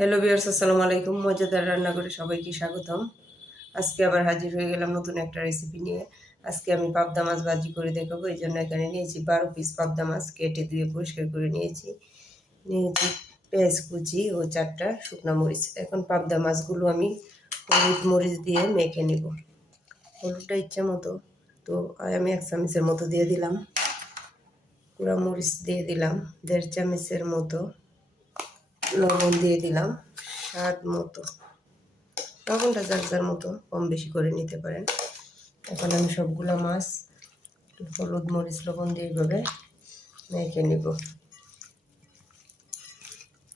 Hello বিয়ার্স আসসালামু আলাইকুম। মজাদার রান্না করে সবাইকে স্বাগতম। আজকে আবার হাজির হয়ে গেলাম নতুন একটা রেসিপি নিয়ে। আজকে আমি পাবদা মাছ ভাজি করে দেখাবো, এই জন্য এখানে নিয়েছি বারো পিস পাবদা মাছ কেটে ধুয়ে পরিষ্কার করে নিয়েছি। নিয়েছি পেঁয়াজ কুচি ও চারটা শুকনো মরিচ। এখন পাবদা মাছগুলো আমি হলুদ মরিচ দিয়ে মেখে নেব। হলুদটা ইচ্ছা মতো। তো আমি এক চামচের মতো দিয়ে দিলাম। কুড়া মরিচ দিয়ে দিলাম, দেড় চামচের মতো। লবণ দিয়ে দিলাম, স্বাদ মতো। লবণটা যার যার মতো কম বেশি করে নিতে পারেন। এখন আমি সবগুলো মাছ, হলুদ, মরিচ, লবণ দিয়ে এইভাবে মেখে নিব।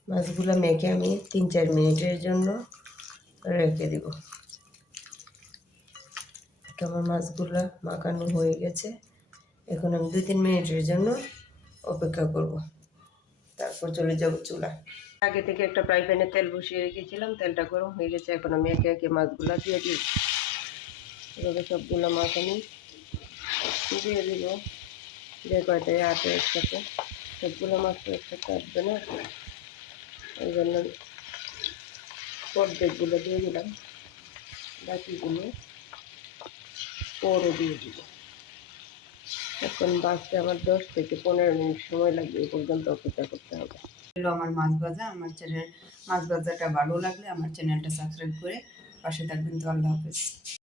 মাছগুলো মেখে আমি তিন, চার মিনিটের জন্য রেখে দিব। আমার মাছগুলো মাখানো হয়ে গেছে। এখন আমি দুই, তিন মিনিটের জন্য অপেক্ষা করব। তারপর চলে যাব চুলা আগে থেকে একটা ফ্রাই প্যানে তেল বসিয়ে রেখেছিলাম, তেলটা গরম হয়ে গেছে, এখন আমি একে একে মাছগুলো দিয়ে দিই। এভাবে সবগুলো মাছ আমি দিয়ে দিব। যে কয়টাই আটে একসাথে, সবগুলো মাছ তো একসাথে আসবে না। ওই জন্য অর্ধেকগুলো দিয়ে দিলাম। বাকিগুলো পরে দিয়ে দিব। এখন বাসতে আমার দশ থেকে পনেরো মিনিট সময় লাগবে, এ পর্যন্ত অপেক্ষা করতে হবে। আমার মাছ ভাজা, আমার চ্যানেল মাছ ভাজাটা ভালো লাগলে আমার চ্যানেলটা সাবস্ক্রাইব করে পাশে থাকবেন। তো আল্লাহ হাফেজ।